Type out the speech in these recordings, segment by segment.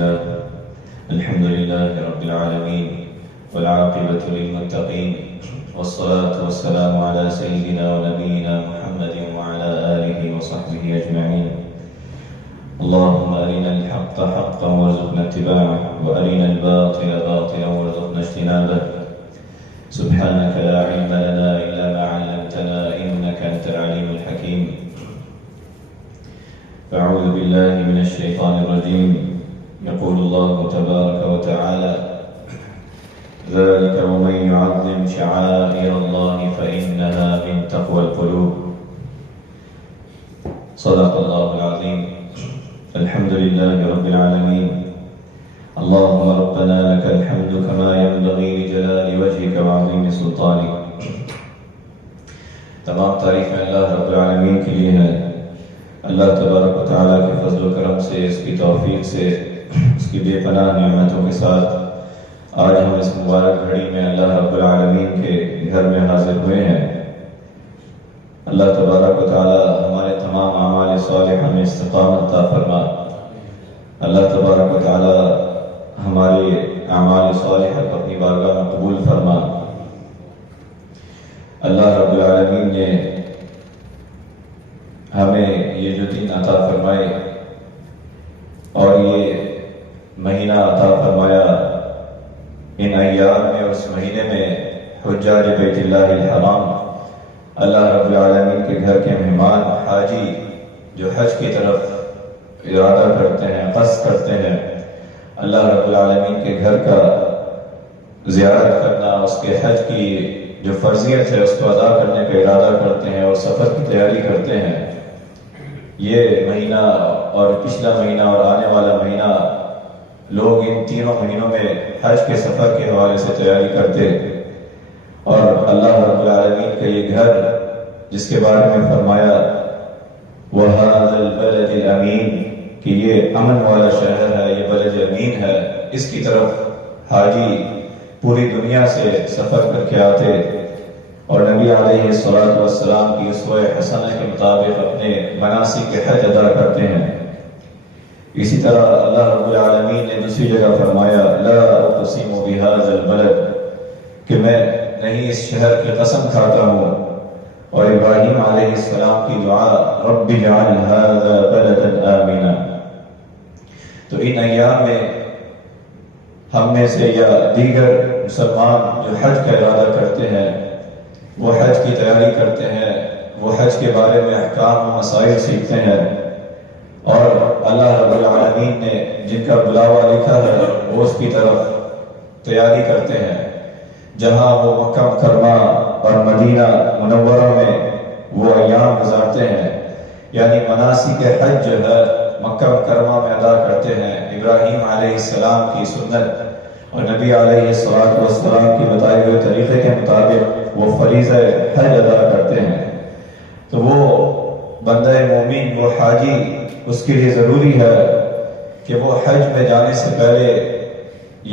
لله الحمد لله رب العالمين والعاقبة للمتقين والصلاة والسلام على سيدنا ونبينا محمد وعلى آله وصحبه أجمعين. اللهم أرنا الحق حقا وارزقنا اتباعه وأرنا الباطل باطلا وارزقنا اجتنابه. سبحانك لا علم لنا إلا ما علمتنا إنك أنت العليم الحكيم. أعوذ بالله من الشيطان الرجيم. يقول الله تبارك وتعالى: ذلك ومن يعظم شعائر الله فإنها من تقوى القلوب. صدق الله العظيم. الحمد لله رب العالمين. اللهم ربنا لك الحمد كما ينبغي لجلال وجهك وعظيم سلطانك. تمام تعریفیں اللہ رب العالمین کے لیے ہیں. اللہ تبارک و تعالیٰ کے فضل و کرم سے، اس کی توفیق سے، اس کی بے پناہ نعمتوں کے ساتھ آج ہم اس مبارک گھڑی میں اللہ رب العالمین کے گھر میں حاضر ہوئے ہیں. اللہ تبارک و تعالیٰ ہمارے تمام اعمال صالحہ میں استقامت عطا فرما. اللہ تبارک و تعالیٰ ہمارے اعمال صالحہ کو اپنی بارگاہ میں قبول فرما. اللہ رب العالمین نے ہمیں یہ جو دن عطا فرمائے اور یہ مہینہ عطا فرمایا، ان ایام میں اور اس مہینے میں حجاج بیت اللہ الحرام، اللہ رب العالمین کے گھر کے مہمان حاجی جو حج کی طرف ارادہ کرتے ہیں، قصد کرتے ہیں، اللہ رب العالمین کے گھر کا زیارت کرنا، اس کے حج کی جو فرضیت ہے اس کو ادا کرنے کا ارادہ کرتے ہیں اور سفر کی تیاری کرتے ہیں. یہ مہینہ اور پچھلا مہینہ اور آنے والا مہینہ لوگ ان تینوں مہینوں میں حج کے سفر کے حوالے سے تیاری کرتے، اور اللہ رب العالمین کا یہ گھر جس کے بارے میں فرمایا وَهَذَا الْبَلَدِ الْأَمِينَ کہ یہ امن والا شہر ہے، یہ بلد امین ہے، اس کی طرف حاجی پوری دنیا سے سفر کر کے آتے اور نبی علیہ السلام کی اسوہ حسنہ کے مطابق اپنے مناسک کے حج ادا کرتے ہیں. اسی طرح اللہ رب العالمین نے دوسری جگہ فرمایا لا اقسم بهذا البلد کہ میں نہیں اس شہر کی قسم کھاتا ہوں. اور ابراہیم علیہ السلام کی دعا رب اجعل هذا بلدا آمنا. تو ان ایام میں ہم میں سے یا دیگر مسلمان جو حج کا ارادہ کرتے ہیں، وہ حج کی تیاری کرتے ہیں، وہ حج کے بارے میں احکام و مسائل سیکھتے ہیں، اور اللہ رب العالمین نے جن کا بلاوا لکھا ہے وہ اس کی طرف تیاری کرتے ہیں. جہاں وہ مکہ مکرمہ اور مدینہ منورہ میں وہ ایام گزارتے ہیں، یعنی مناسک حج جو ہے مکہ مکرمہ میں ادا کرتے ہیں، ابراہیم علیہ السلام کی سنت اور نبی علیہ السلام کی بتائے ہوئے طریقے کے مطابق وہ فریضہ حج ادا کرتے ہیں. تو وہ بندہ مومن، وہ حاجی، اس کے لیے ضروری ہے کہ وہ حج میں جانے سے پہلے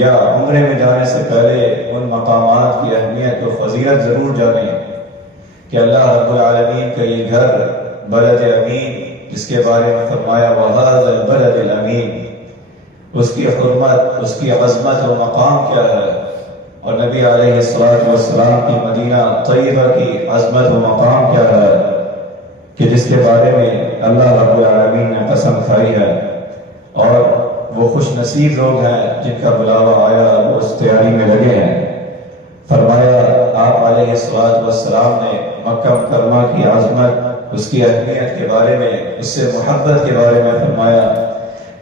یا عمرے میں جانے سے پہلے ان مقامات کی اہمیت و فضیلت ضرور جانیں کہ اللہ رب العالمین کا یہ گھر بلد امین جس کے بارے میں فرمایا وَهَذَا الْبَلَدِ الْأَمِينَ، اس کی حرمت، اس کی عظمت و مقام کیا ہے، اور نبی علیہ السلام کی مدینہ طیبہ کی عظمت و مقام کیا ہے کہ جس کے بارے میں اللہ رب العالمین نے قسم کھائی ہے. اور وہ خوش نصیب لوگ ہیں جن کا بلاوا آیا، وہ اس تیاری میں لگے ہیں. فرمایا آپ علیہ السلام نے مکہ مکرمہ کی عظمت، اس کی اہمیت کے بارے میں، اس سے محبت کے بارے میں فرمایا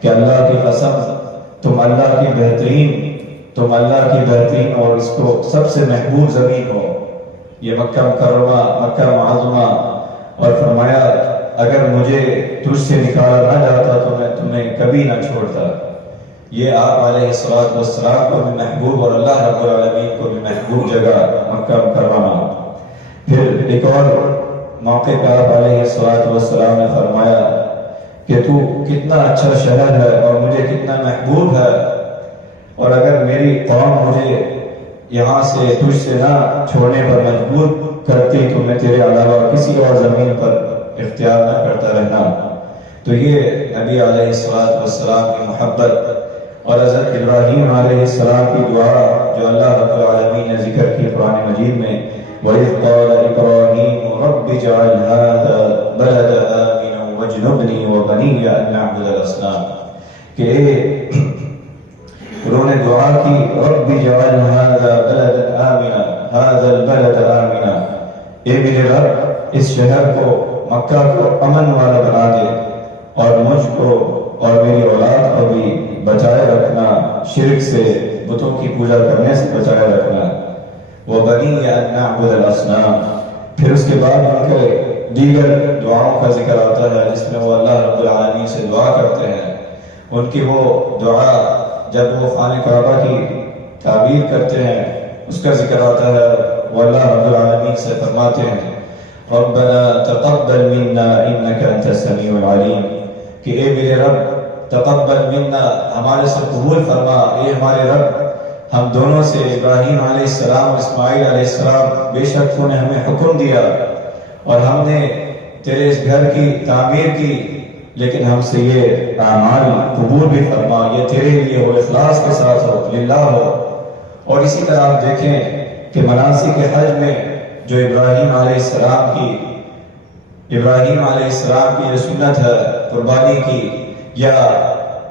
کہ اللہ کی قسم تم اللہ کی بہترین اور اس کو سب سے محبوب زمین ہو، یہ مکہ مکرمہ، مکہ معظمہ. اور فرمایا اگر مجھے تجھ سے نکالا نہ جاتا تو میں تمہیں کبھی نہ چھوڑتا. یہ آپ علیہ السلام کو بھی محبوب اور اللہ رب العالمین کو بھی محبوب جگہ مکہ مکرمہ. پھر ایک اور موقع پہ آپ علیہ السلام نے فرمایا کہ تو کتنا اچھا شہر ہے اور مجھے کتنا محبوب ہے، اور اگر میری قوم مجھے یہاں سے تجھ سے نہ چھوڑنے پر مجبور کرتی تو میں تیرے علاوہ کسی اور زمین پر اختیار نہ کرتا رہنا. تو یہ نبی علیہ السلام کی محبت اور حضرت ابراہیم علیہ السلام کی دعا جو اللہ رب العالمین نے ذکر کی قرآن مجید میں، وَإِذْ قَالَ إِبْرَاهِيمُ رَبِّ اجْعَلْ هَٰذَا الْبَلَدَ آمِنًا وَاجْنُبْنِي وَبَنِيَّ أَن نَّعْبُدَ الْأَصْنَامَ، کہ انہوں نے دعا کی رب اجعل هذا بلدا آمنا، هذا البلد آمنا، اے میرے رب اس شہر کو، مکہ کو امن والا بنا دے، اور مجھ کو اور میری اولاد کو بھی بچائے رکھنا، شرک سے، بتوں کی پوجا کرنے سے بچائے رکھنا۔ وَبَنِيَّ أَن نَّعْبُدَ الْأَصْنَامَ، پھر اس کے بعد ان کے دیگر دعاؤں کا ذکر آتا ہے جس میں وہ اللہ رب العالمین سے دعا کرتے ہیں۔ ان کی وہ دعا جب وہ خانہ کعبہ کی تعبیر کرتے ہیں اس کا ذکر آتا ہے، وہ اللہ رب العالمین سے فرماتے ہیں ربنا تقبل منا انك انت السميع العليم، کہ اے میرے رب تقبل منا، ہمارے سے قبول فرما، اے ہمارے رب ہم دونوں سے، ابراہیم علیہ السلام اور اسماعیل علیہ السلام، بے شک تو نے ہمیں حکم دیا اور ہم نے تیرے اس گھر کی تعمیر کی، لیکن ہم سے یہ اعمال قبول بھی فرما، یہ تیرے لیے ہو، اخلاص کے ساتھ ہو، للہ ہو۔ اور اسی طرح آپ دیکھیں کہ مناسک حج میں جو ابراہیم علیہ السلام کی جو سنت ہے قربانی کی یا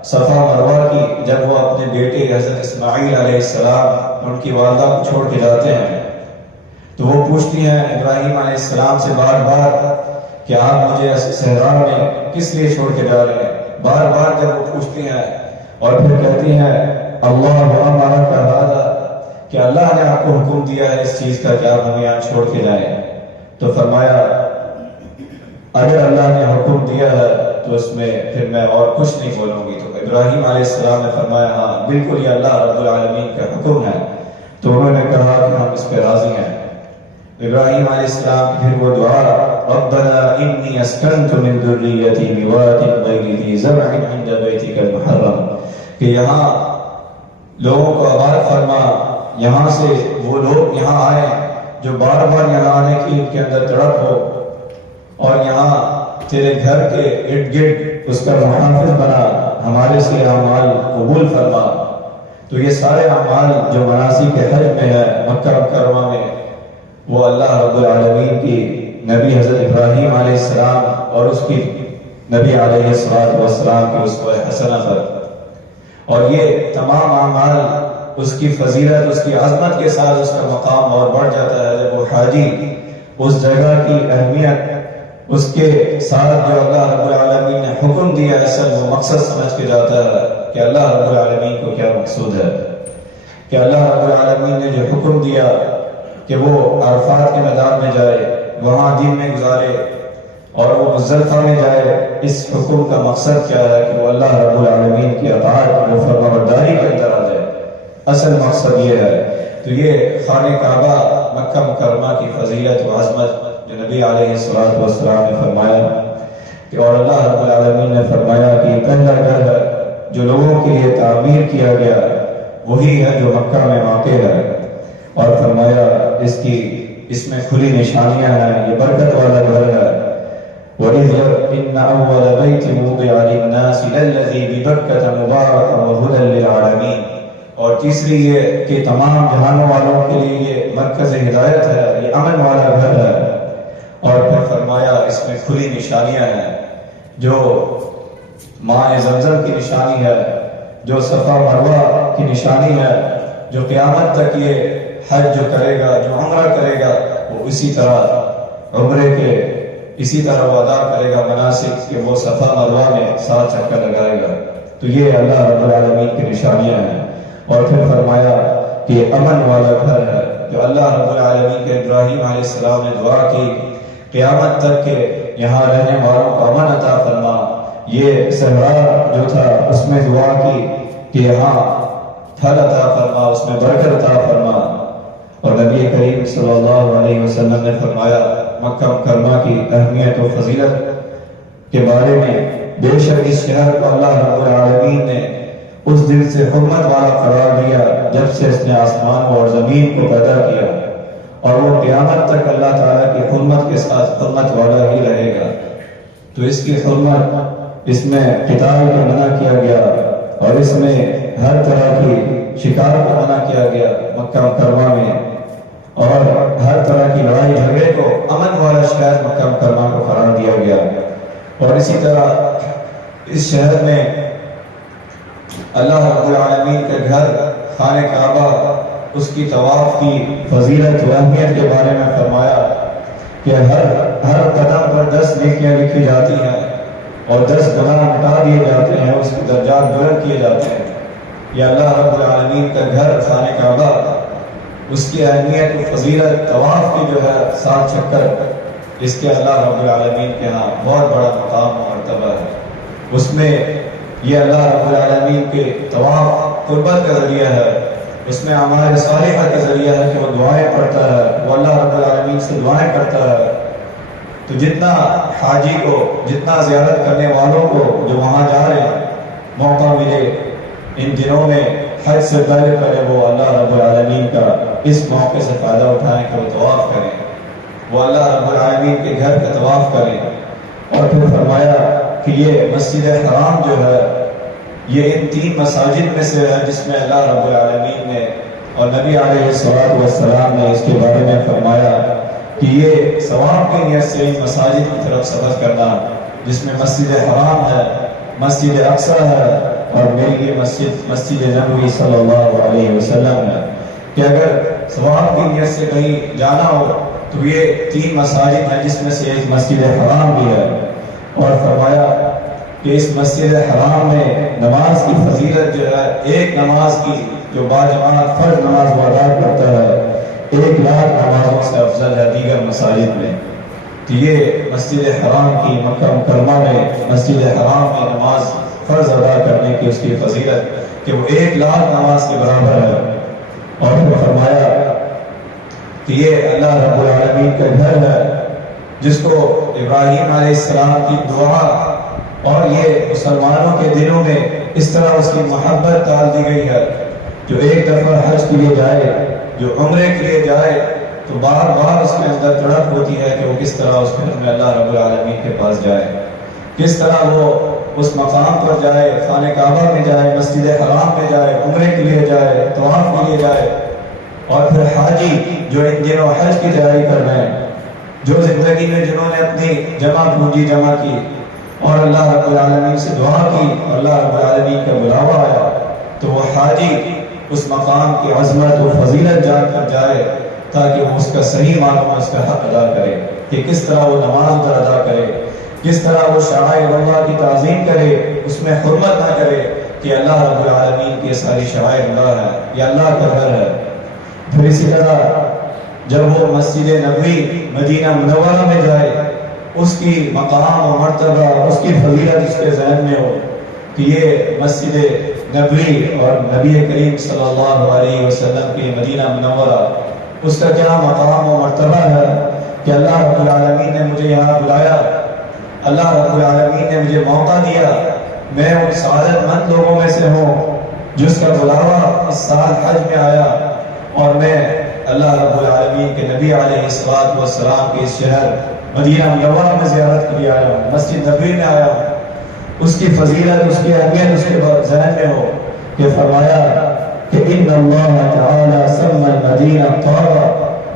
صفا مروہ کی، جب وہ اپنے بیٹے حضرت اسماعیل علیہ السلام ان کی والدہ کو چھوڑ کے جاتے ہیں تو وہ پوچھتی ہیں ابراہیم علیہ السلام سے بار بار کہ آپ مجھے صحرا میں کس لیے چھوڑ کے جا رہے ہیں، بار بار جب وہ پوچھتی ہیں اور پھر کہتی ہیں اللہ امرک ھذا، کہ اللہ نے آپ کو حکم دیا ہے اس چیز کا کہ آپ ہمیں یہاں چھوڑ کے جائیں، تو فرمایا اگر اللہ نے حکم دیا ہے تو اس میں پھر میں اور کچھ نہیں بولوں گی۔ تو ابراہیم علیہ السلام نے فرمایا ہاں بالکل یہ اللہ رب العالمین کا حکم ہے، تو انہوں نے کہا کہ ہم اس پہ راضی ہیں۔ ابراہیم علیہ السلام کی پھر وہ دعا ربنا انی اسکنت من ذریتی بواد غیر ذی زرع عند بیتک المحرم، کہ یہاں لوگوں کو آباد فرما، یہاں سے وہ لوگ یہاں آئیں جو بار بار یہاں آنے کی ان کے اندر تڑپ ہو، اور یہاں تیرے گھر کے ارد گرد اس کا محافظ بنا، ہمارے سے اعمال قبول فرما۔ تو یہ سارے اعمال جو مناسک حج میں ہے مکہ مکرمہ میں، وہ اللہ رب العالمین کی نبی حضرت ابراہیم علیہ السلام اور اس کی نبی علیہ السلام کی اسوہ حسنہ پر، اور یہ تمام اعمال اس کی فضیلت، اس کی عظمت کے ساتھ اس کا مقام اور بڑھ جاتا ہے جب وہ حاجی اس جگہ کی اہمیت اس کے ساتھ جو اللہ رب العالمین نے حکم دیا ہے اصل وہ مقصد سمجھ کے جاتا ہے کہ اللہ رب العالمین کو کیا مقصود ہے، کہ اللہ رب العالمین نے جو حکم دیا کہ وہ عرفات کے میدان میں جائے، وہاں دن میں گزارے اور وہ مزدلفہ میں جائے، اس حکم کا مقصد کیا ہے کہ وہ اللہ رب العالمین کی اطاعت و فرمانبرداری کے اندر آ جائے، اصل مقصد یہ ہے۔ تو یہ خانہ کعبہ مکہ مکرمہ کی فضیلت و عظمت جو نبی علیہ السلام نے فرمایا کہ اور اللہ رب العالمین نے فرمایا کہ یہ پہلا گھر ہے جو لوگوں کے لیے تعمیر کیا گیا، وہی ہے جو مکہ میں واقع ہے، اور فرمایا اس میں کھلی نشانیاں ہیں، یہ برکت والا گھر ہے۔ وَإِذْ إِنَّ أَوَّلَ بَيْتٍ وُضِعَ لِلنَّاسِ لَلَّذِي بِبَكَّةَ مُبَارَكًا وَهُدًى لِّلْعَالَمِينَ، اور تیسری یہ کہ تمام جہانوں والوں کے لیے یہ مرکز ہدایت ہے، یہ امن والا گھر ہے، اور پھر فرمایا اس میں کھلی نشانیاں ہیں، جو ماء زمزم کی نشانی ہے، جو صفا مروہ کی نشانی ہے، جو قیامت تک یہ حج جو کرے گا، جو عمرہ کرے گا، وہ اسی طرح عمرے کے اسی طرح وہ ادا کرے گا مناسک کہ وہ صفا مروہ میں 7 چکر لگائے گا۔ تو یہ اللہ رب العالمین کی نشانیاں ہیں، اور پھر فرمایا کہ یہ امن والا گھر ہے، جو اللہ رب العالمین کے ابراہیم علیہ السلام نے دعا کی قیامت تک کہ یہاں رہنے والوں کو امن عطا فرما۔ یہ صحرا جو تھا اس میں دعا کی کہ یہاں پھل عطا فرما، اس میں برکت عطا فرما، اور نبی کریم صلی اللہ علیہ وسلم نے فرمایا مکہ مکرمہ کی اہمیت و فضیلت کے بارے میں، بے شک اس شہر کو اللہ رب العالمین نے اس دن سے حرمت والا قرار دیا جب سے اس نے آسمانوں اور زمین کو پیدا کیا، اور وہ قیامت تک اللہ تعالیٰ کی حرمت کے ساتھ حرمت والا ہی رہے گا۔ تو اس کی حرمت، اس میں قتال کا منع کیا گیا، اور اس میں ہر طرح کی شکار کو منع کیا گیا مکہ مکرمہ میں، اور ہر طرح کی لڑائی جھگڑے کو امن والا شہر مکہ مکرمہ کو قرار دیا گیا۔ اور اسی طرح اس شہر میں اللہ رب العالمین کے گھر خانہ کعبہ، اس کی طواف کی فضیلت و اہمیت کے بارے میں فرمایا کہ ہر قدم پر 10 نیکیاں لکھی جاتی ہیں اور 10 گناہ مٹا دیے جاتے ہیں، اس کے درجات بلند کیے جاتے ہیں۔ یہ اللہ رب العالمین کا گھر خانہ کعبہ، اس کی اہمیت و فضیلت، طواف کی جو ہے 7 چکر، اس کے اللہ رب العالمین کے ہاں بہت بڑا مقام و مرتبہ ہے۔ اس میں یہ اللہ رب العالمین کے طواف قربت کا ذریعہ ہے، اس میں اعمال صالحہ کا ذریعہ ہے کہ وہ دعائیں پڑھتا ہے، وہ اللہ رب العالمین سے دعائیں کرتا ہے۔ تو جتنا حاجی کو، جتنا زیارت کرنے والوں کو جو وہاں جا رہے ہیں موقع ملے ان دنوں میں حج سے پہلے وہ اللہ رب العالمین کا اس موقع سے فائدہ اٹھائیں کہ وہ طواف کریں، وہ اللہ رب العالمین کے گھر کا طواف کریں۔ اور پھر فرمایا کہ یہ مسجد حرام جو ہے یہ ان 3 مساجد میں سے ہے جس میں اللہ رب العالمین نے اور نبی علیہ الصلوۃ والسلام نے اس کے بارے میں فرمایا کہ یہ ثواب کی نیت سے ان مساجد کی طرف سفر کرنا، جس میں مسجد حرام ہے، مسجد اقصی ہے، اور میری یہ مسجد نبوی صلی اللہ علیہ وسلم ہے، کہ اگر ثواب کی نیت سے کہیں جانا ہو تو یہ 3 مساجد ہیں جس میں سے ایک مسجد حرام بھی ہے۔ اور فرمایا کہ اس مسجد حرام میں نماز کی فضیلت جو ہے، ایک نماز کی جو باجماعت فرض نماز وہ ادا کرتا ہے 1 لاکھ نمازوں سے افضل ہے دیگر مساجد میں۔ تو یہ مسجد حرام کی، مکہ مکرمہ میں مسجد حرام کی نماز فرض ادا کرنے کی اس کی فضیلت کہ وہ 1 لاکھ نماز کے برابر ہے۔ اور پھر فرمایا کہ یہ اللہ رب العالمین کا گھر ہے جس کو ابراہیم علیہ السلام کی دعا اور یہ مسلمانوں کے دلوں میں اس طرح اس کی محبت ڈال دی گئی ہے، جو ایک دفعہ حج کے لیے جائے، جو عمرے کے لیے جائے تو بار بار اس کے اندر تڑپ ہوتی ہے کہ وہ کس طرح اس گھر میں اللہ رب العالمین کے پاس جائے، کس طرح وہ اس مقام پر جائے، خانہ کعبہ میں جائے، مسجد حرام میں جائے، عمرے کے لیے جائے، طواف کے لیے جائے۔ اور پھر حاجی جو ان دنوں حج کی تیاری کر رہے ہیں، جو زندگی میں جنہوں نے اپنی جمع پونجی جمع کی اور اللہ رب العالمین سے دعا کی اور اللہ رب العالمین کا بلاوا آیا، تو وہ حاجی اس مقام کی عظمت و فضیلت جان کر جائے تاکہ وہ اس کا صحیح معنوں میں اس کا حق ادا کرے، کہ کس طرح وہ نماز ادھر ادا کرے، کس طرح وہ شعائر اللہ کی تعظیم کرے، اس میں حرمت نہ کرے کہ اللہ رب العالمین کی ساری شعائر اللہ ہے، یہ اللہ کا گھر ہے۔ پھر اسی طرح جب وہ مسجد نبوی مدینہ منورہ میں جائے، اس کی مقام و مرتبہ، اس کی فضیلت اس کے ذہن میں ہو کہ یہ مسجد نبوی اور نبی کریم صلی اللہ علیہ وسلم کی مدینہ منورہ، اس کا کیا مقام و مرتبہ ہے کہ اللہ رب العالمین نے مجھے یہاں بلایا، اللہ رب العالمین نے مجھے موقع دیا، میں ان سعادت مند لوگوں میں سے ہوں جس کا بلاوا اس سال حج میں آیا، اور میں اللہ رب العالمین کے نبی علیہ السلام کے اس شہر مدینہ منورہ میں زیارت کے لیے آیا ہوں، مسجد نبوی میں آیا ہوں۔ اس کی فضیلت، اس کی اہمیت اس کے ذہن میں ہو کہ فرمایا کہ ان اللہ تعالی سمى المدینہ طیبہ،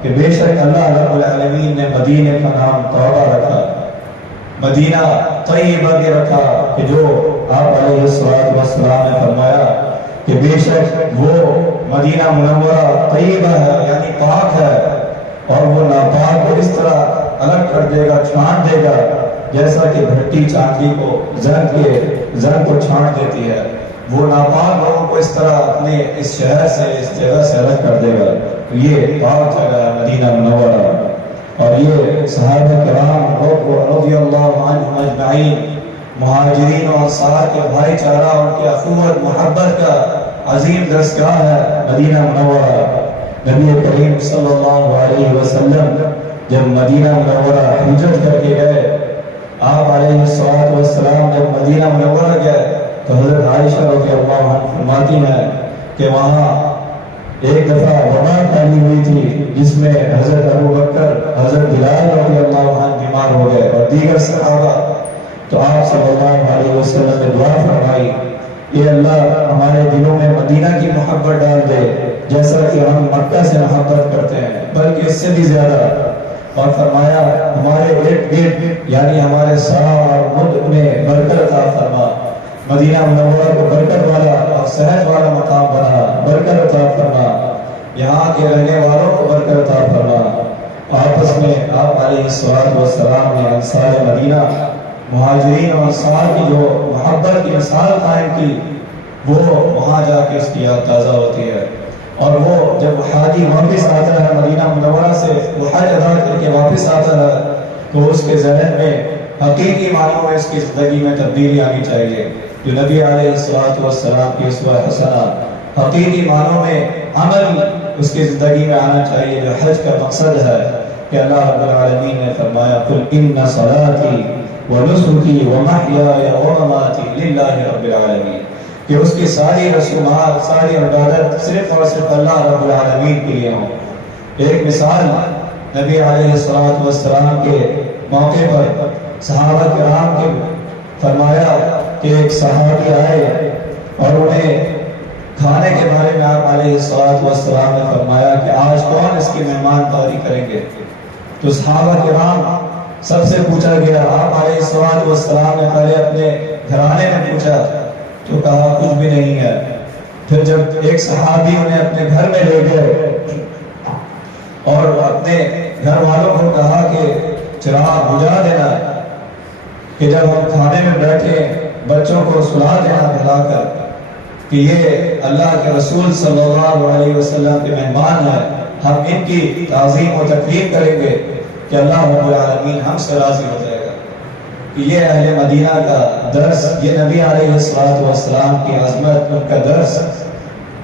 کہ بے شک اللہ رب العالمین نے مدینہ کا نام طیبہ رکھا، مدینہ طیبہ بھی رکھا، کہ جو آپ علیہ السلام نے فرمایا کہ بے شک وہ مدینہ منورہ طیبہ ہے، یعنی پاک ہے، اور وہ ناپاک کو اس طرح الگ کر دے گا، چھانٹ دے گا، جیسا کہ بھٹی چاندی کو زنگ کو چھانٹ دیتی ہے، وہ ناپاک لوگوں کو اس طرح اپنے اس شہر سے، اس جگہ سے الگ کر دے گا۔ یہ پاک جگہ ہے مدینہ منورہ، اور یہ صحابہ کرام رضی اللہ عنہم اجمعین، مہاجرین و انصار کے بھائی چارہ، ان کے اخوت محبت کا عظیم درسگاہ ہے مدینہ منورہ۔ نبی کریم صلی اللہ علیہ وسلم جب مدینہ منورہ ہجرت کر کے گئے، آپ علیہ السلام جب مدینہ منورہ گئے تو حضرت عائشہ رضی اللہ عنہ فرماتی ہیں کہ وہاں ایک دفعہ وبا پھیلی ہوئی تھی جس میں حضرت ابو بکر، حضرت بلال رضی اللہ عنہ بیمار ہو گئے اور دیگر صحابہ، تو آپ صلی اللہ علیہ وسلم نے دعا فرمائی یہ اللہ ہمارے دلوں میں مدینہ کی محبت ڈال دے جیسا کہ ہم مکہ سے محبت کرتے ہیں، بلکہ اس سے بھی زیادہ۔ اور فرمایا ہمارے ارد گرد یعنی ہمارے سا اور ملک میں برکت عطا فرما، مدینہ منورہ کو برکت والا اور صحت والا مقام بنا، برکت عطا فرما، یہاں کے رہنے والوں کو برکت عطا فرما۔ آپس میں آپ علیہ السلام نے انصار مدینہ مہاجرین اور انصار کی جو محبت کی مثال قائم کی، وہ وہاں جا کے اس کی یاد تازہ ہوتی ہے۔ اور وہ جب حاجی واپس آتا ہے مدینہ منورہ سے، وہ حج ادا کر کے واپس آتا ہے، تو اس کے ذہن میں حقیقی معنوں میں اس کی زندگی میں تبدیلی آنی چاہیے، جو نبی علیہ السلام کی اسوہ حسنہ حقیقی معنوں میں عمل اس کی زندگی میں آنا چاہیے، جو حج کا مقصد ہے کہ اللہ رب العالمین نے فرمایا قل ان صلاتی ونسکی ومحیای ومماتی للہ رب العالمین، کہ اس کی ساری رسومات، ساری عبادت صرف اور صرف اللہ رب العالمین کے لیے ہوں۔ ایک مثال نبی علیہ السلام کے موقع پر صحابہ کرام کے فرمایا کہ ایک صحابی آئے اور انہیں کھانے کے بارے میں آپ علیہ السلام نے فرمایا کہ آج کون اس کی مہمان داری کریں گے؟ تو صحابہ کرام سب سے پوچھا گیا، آپ علیہ السلام نے پہلے اپنے گھرانے میں پوچھا تو کہا کچھ بھی نہیں ہے۔ پھر جب ایک صحابی انہیں اپنے گھر میں لے گئے اور اپنے گھر والوں کو کہا کہ چراغ بجھا دینا، کہ جب ہم کھانے میں بیٹھے بچوں کو سلا دینا بھلا کر کہ یہ اللہ کے رسول صلی اللہ علیہ وسلم کے مہمان ہیں، ہم ان کی تعظیم و تکریم کریں گے کہ اللہ رب العالمین ہم سے راضی ہو جائے گا۔ کہ یہ اہل مدینہ کا درس، یہ نبی علیہ السلام کی عظمت، ان کا درس۔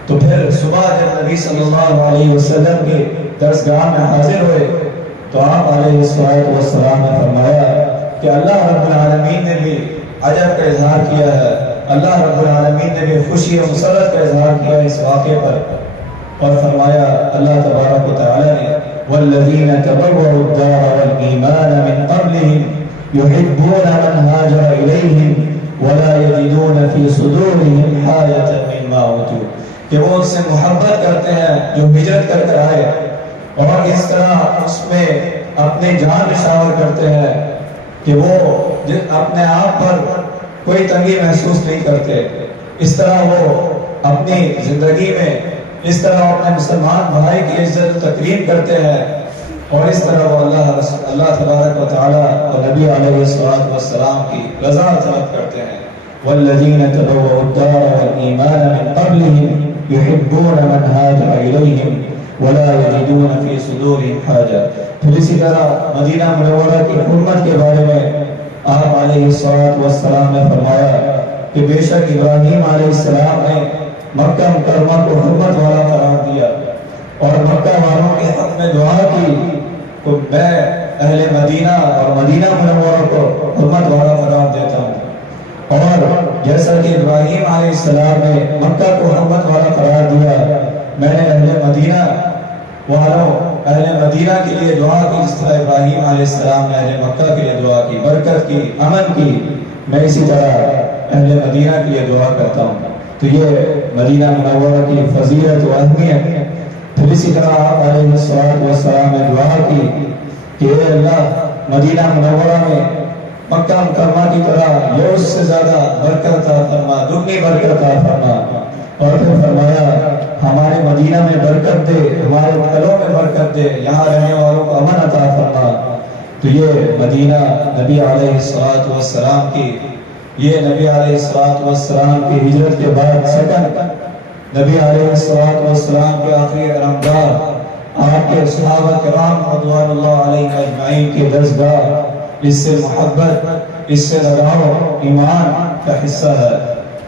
تو پھر صبح جب نبی صلی اللہ علیہ وسلم کے درسگاہ میں حاضر ہوئے تو آپ علیہ السلام نے فرمایا کہ اللہ رب العالمین نے بھی عجب کا اظہار کیا ہے، اللہ رب العالمین نے بھی خوشی و مسرت کا اظہار کیا اس واقعے پر، اور فرمایا اللہ تبارک و تعالی نے وَالَّذِينَ تَبَوَّأُوا الدَّارَ وَالْإِيمَانَ مِنْ قَبْلِهِمْ يُحِبُّونَ مَنْ هَاجَرَ إِلَيْهِمْ وَلَا يَجِدُونَ فِي صُدُورِهِمْ حَاجَةً مِّمَّا أُوتُوا، کہ وہ ان سے محبت کرتے ہیں جو ہجرت کر کر آئے، اور اس طرح اس میں اپنی جان نشاور کرتے ہیں کہ وہ اپنے آپ پر کوئی تنگی محسوس نہیں کرتے، اس طرح وہ اپنی زندگی میں اس طرح اپنے مسلمان بھائی کی عزت و تکریم کرتے ہیں، اور اس طرح وہ اللہ تبارک و تعالی اور نبی علیہ السلام کی رضا طلب کرتے ہیں۔ وَالَّذِينَ تَبَوَّأُوا الدَّارَ وَالْإِيمَانَ مِنْ قَبْلِهِمْ يُحِبُّونَ مَنْ هَاجَرَ إِلَيْهِمْ وَلَا يَجِدُونَ فِي صُدُورِهِمْ حَاجَةً۔ پھر اسی طرح مدینہ منورہ کی حرمت کے بارے میں آپ علیہ السلام نے فرمایا کہ بے شک ابراہیم علیہ السلام نے مکہ مکرمہ کو حرمت والا قرار دیا، اور مکہ والوں کے حق میں دعا کی کہ میں اہل مدینہ اور مدینہ منورہ کو حرمت والا قرار دیتا ہوں۔ اور جیسا کہ ابراہیم علیہ السلام نے مکہ کو حرمت والا قرار دیا، میں نے اہل مدینہ والوں، اہل مدینہ کے لیے دعا کی جس طرح ابراہیم علیہ السلام نے اہل مکہ کے لیے دعا کی، برکت کی، امن کی، میں اسی طرح اہل مدینہ کے لیے دعا کرتا ہوں۔ تو یہ مدینہ منورہ کی فضیلت و اہمیت۔ پھر اسی طرح آپ علیہ السلام نے دعا کی کہ اے اللہ مدینہ منورہ میں مکہ مکرمہ کی طرح یہ اس سے زیادہ برکت عطا فرما، دگنی برکت عطا فرما، اور پھر فرمایا ہمارے مدینہ میں برکت دے، ہمارے گھروں میں برکت دے، یہاں رہنے والوں کو امن عطا فرما۔ تو یہ مدینہ نبی علیہ السلام کی، یہ نبی علیہ السلام کی ہجرت کے بعد سکن، نبی علیہ السلام کے آخری علمدار، آپ کے صحابہ کرام رضوان اللہ علیہ اجمعین کی درسگاہ، اس سے محبت، اس سے لگاؤ ایمان کا حصہ ہے۔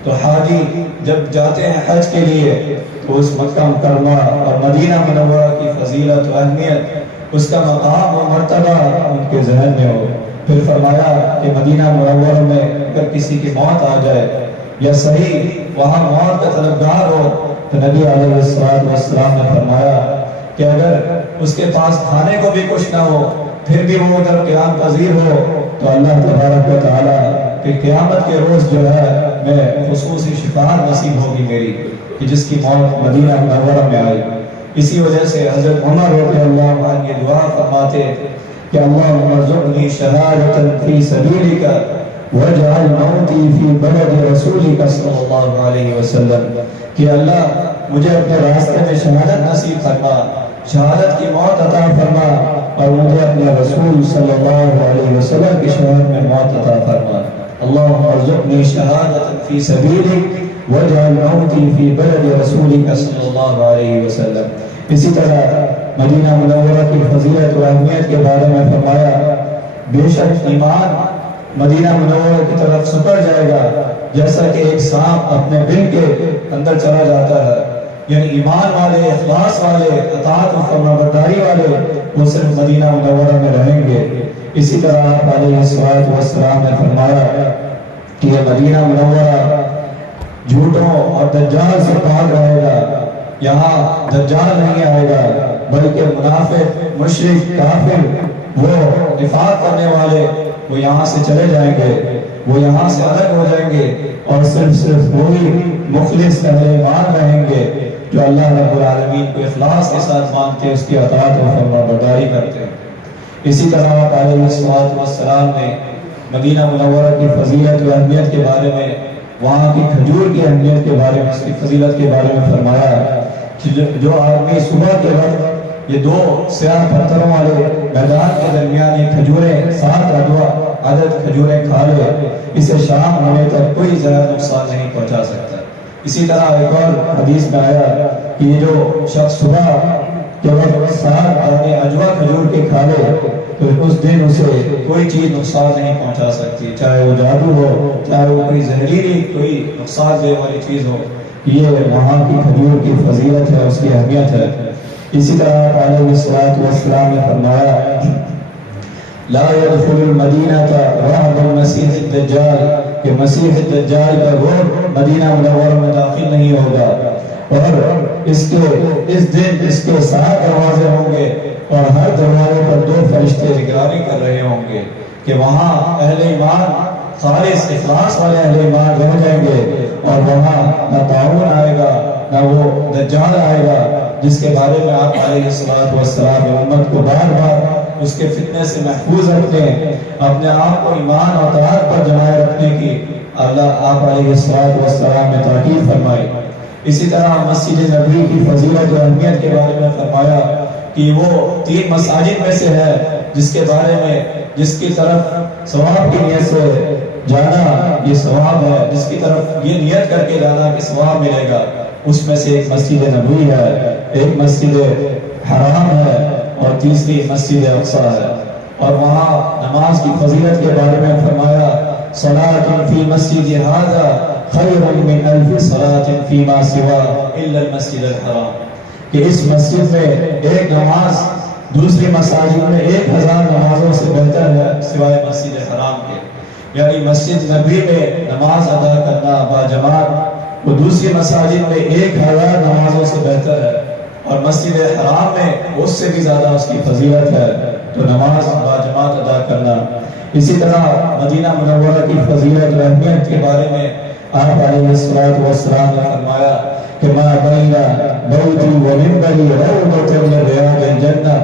تو حاجی جب جاتے ہیں حج کے لیے تو اس مکہ مکرمہ اور مدینہ منورہ کی فضیلت و اہمیت، اس کا مقام و مرتبہ ان کے ذہن میں ہو۔ پھر فرمایا کہ مدینہ منورہ میں اگر کسی کی موت آ جائے یا صحیح وہاں موت کا طلبگار ہو تو نبی علیہ السلام نے فرمایا کہ اگر اس کے پاس کھانے کو بھی کچھ نہ ہو پھر بھی وہ اگر قیام پذیر ہو تو اللہ تبارک و تعالیٰ کہ قیامت کے روز جو ہے میں خصوصی شفاعت نصیب ہوگی میری کہ جس کی موت مدینہ منورہ میں آئی. اسی وجہ سے حضرت عمر رضی اللہ عنہ یہ دعا فرماتے کہ اللہم ارزقنی شہادۃ فی سبیلک واجعل موتی فی بلد رسولک صلی اللہ علیہ وسلم، کہ اللہ مجھے اپنے راستے میں شہادت نصیب فرما، شہادت کی موت عطا فرما، اور مجھے اپنے رسول صلی اللہ علیہ وسلم کی شہادت میں موت عطا فرما. اللہم ارزقنی شہادۃ فی سبیلک واجعل موتی فی بلد رسولک صلی اللہ علیہ وسلم. اسی طرح مدینہ منورہ کی فضیلت و اہمیت کے بارے میں فرمایا بے شک ایمان مدینہ منورہ کی طرف سپر جائے گا جیسا کہ ایک سانپ اپنے بل کے اندر چلا جاتا ہے. یعنی ایمان والے، اخلاص والے، اطاعت و فرمانبرداری والے وہ صرف مدینہ منورہ میں رہیں گے. اسی طرح آپ علیہ الصلوۃ والسلام نے فرمایا کہ یہ مدینہ منورہ جھوٹوں اور دجال سے پاک رہے گا. یہاں دجال نہیں آئے گا بلکہ منافق، مشرک، کافر، وہ نفاق کرنے والے وہ یہاں سے چلے جائیں گے، وہ یہاں سے الگ ہو جائیں گے، اور صرف وہی مخلص اہل ایمان رہیں گے جو اللہ رب العالمین کو اخلاص کے ساتھ مانتے، اس کی اطاعت و فرمانبرداری کرتے ہیں. اسی طرح آپ علیہ الصلوۃ والسلام نے مدینہ منورہ کی فضیلت و اہمیت کے بارے میں، وہاں کی کھجور کی اہمیت کے بارے میں، اس کی فضیلت کے بارے میں فرمایا کہ جو آدمی صبح کے وقت یہ 2 سیاہ پتھروں والے میدان کے درمیان یہ کھجوریں 7 عدد کھجوریں کھا لے، اسے شام ہونے تک کوئی زیادہ نقصان نہیں پہنچا سکتا. اسی طرح ایک اور حدیث میں آیا کہ یہ جو شخص صبح کے وقت 7 دانے عجوا کھجور کے کھا لے تو اس دن اسے کوئی چیز نقصان نہیں پہنچا سکتی، چاہے وہ جادو ہو، چاہے وہ کوئی زہریلی کوئی نقصان دے والی چیز ہو. یہ وہاں کی کھجور کی فضیلت ہے، اس کی اہمیت ہے. اسی طرح علیہ الصلوۃ والسلام نے فرمایا لا يدخل المدینہ رهب المسیح الدجال، کہ مسیح الدجال کا روح مدینہ منورہ میں داخل نہیں ہوگا، اور اس دن اس کے 7 دروازے ہوں گے، اور ہر دروازے پر 2 فرشتے نگرانی کر رہے ہوں گے کہ وہاں اہل ایمان، خالص اخلاص والے اہل ایمان رہ جائیں گے، اور وہاں نہ طاعون آئے گا نہ وہ دجال آئے گا، جس کے بارے میں آپ علیہ الصلوۃ والسلام امت کو بار بار اس کے فتنے سے محفوظ رکھتے ہیں، اپنے آپ کو ایمان اور اطاعت پر جمائے رکھنے کی اللہ آپ علیہ الصلوۃ والسلام نے تاکید فرمائی. اسی طرح مسجد نبوی کی فضیلت و اہمیت کے بارے میں فرمایا کہ وہ 3 مساجد میں سے ہے جس کے بارے میں، جس کی طرف ثواب کی نیت سے جانا یہ ثواب ہے، جس کی طرف یہ نیت کر کے جانا کہ ثواب ملے گا. اس میں سے ایک مسجد نبوی ہے، ایک مسجد حرام ہے، اور تیسری مسجد اقصی ہے. اور وہاں نماز کی فضیلت کے بارے میں فرمایا صلاۃ فی مسجد ھذا خیر من 1000 صلاۃ فیما سوا الا المسجد الحرام، کہ اس مسجد میں ایک نماز دوسری مساجد میں 1000 نمازوں سے بہتر ہے سوائے مسجد حرام کے. یعنی مسجد نبوی میں نماز ادا کرنا باجماعت وہ دوسری مساجد میں 1000 نمازوں سے بہتر ہے، اور مسجد حرام میں اس سے بھی زیادہ اس کی فضیلت ہے، تو نماز باجماعت ادا کرنا. اسی طرح مدینہ منورہ کی فضیلت و اہمیت کے بارے میں آپ علیہ الصلوۃ والسلام نے فرمایا کہ ما بین بیتی و منبری روضۃ من ریاض الجنہ،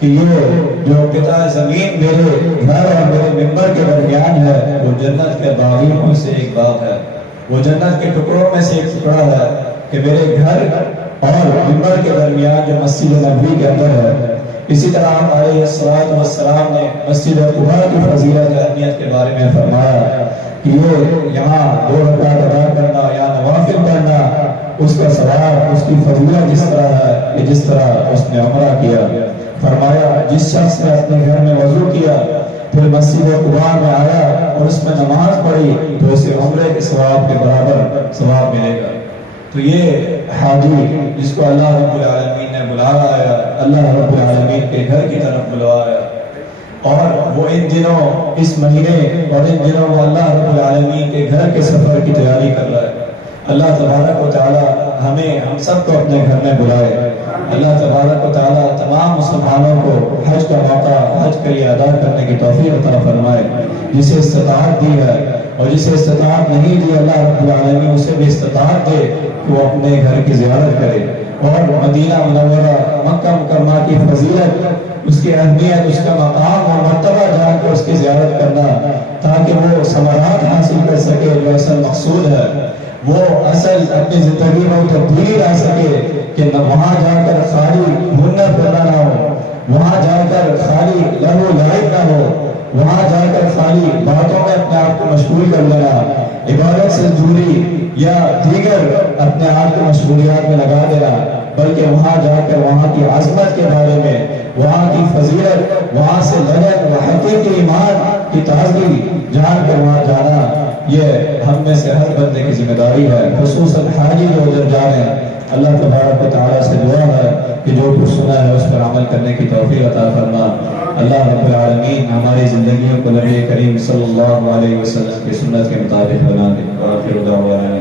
کہ یہ جو قطع زمین میرے گھر اور میرے منبر کے درمیان ہے وہ جنت کے باغیوں سے ایک باغ ہے، وہ جنت کے ٹکڑوں میں سے ایک ٹکڑا ہے کہ میرے گھر اور منبر کے درمیان جو مسجد نبوی کے اندر ہے. اسی طرح آپ علیہ الصلوۃ والسلام نے مسجد قباء کی فضیلت و اہمیت کے بارے میں فرمایا کہ یہ یہاں 2 رکعت ادا کرنا یا نوافل پڑھنا اس کا ثواب، اس کی فضیلت جس طرح ہے کہ جس طرح اس نے عمرہ کیا. فرمایا جس شخص نے اپنے گھر میں وضو کیا پھر مسجد قباء میں آیا اور اس میں نماز پڑھی تو اسے عمرے کے ثواب کے برابر ثواب ملے گا. تو یہ حاجی جس کو اللہ رب العالمین نے بلایا، اللہ رب العالمین کے گھر کی طرف بلوایا، اور وہ ان دنوں اس مہینے اور ان دنوں وہ اللہ رب العالمین کے گھر کے سفر کی تیاری کر رہا ہے. اللہ تبارک و تعالی ہم سب کو اپنے گھر میں بلائے. اللہ تبارک و تعالی تمام مسلمانوں کو حج کا موقع حج کے لیے ادا کرنے کی توفیق عطا فرمائے. جسے استطاعت دی ہے اور جسے استطاعت نہیں دی اللہ رب العالمین اسے بھی استطاعت دے کہ وہ اپنے گھر کی زیارت کرے، اور مدینہ منورہ مکہ مکرمہ کی فضیلت، اس کی اہمیت، اس کا مقام اور مرتبہ جان کر اس کی زیارت کرنا، تاکہ وہ ثمرات حاصل کر سکے جو اصل مقصود ہے، وہ اصل اپنی زندگی میں تبدیلی لا سکے کہ نہ وہاں جا کر خالی گھومنا پھرنا نہ ہو، وہاں جا کر خالی لہو لعب نہ ہو، وہاں جا کر خالی باتوں میں اپنے آپ کو مشغول کر لینا، عبادت سے دوری یا دیگر اپنے آپ کو مشغولیات میں لگا دینا، بلکہ وہاں جا کر وہاں کی عظمت کے بارے میں، وہاں کی فضیلت، وہاں سے لگن و حقیقی ایمان کی تازگی جان کر وہاں جانا، یہ ہم میں سے ہر بندے کی ذمہ داری ہے، خصوصاً حاجی جو ادھر جا رہے ہیں۔ اللہ تبارک و تعالیٰ سے دعا ہے کہ جو کچھ سنا ہے اس پر عمل کرنے کی توفیق عطا فرما۔ اللہ رب العالمین ہماری زندگیوں کو نبی کریم صلی اللہ علیہ وسلم کی سنت کے مطابق بنا دے۔ آخر دعوانا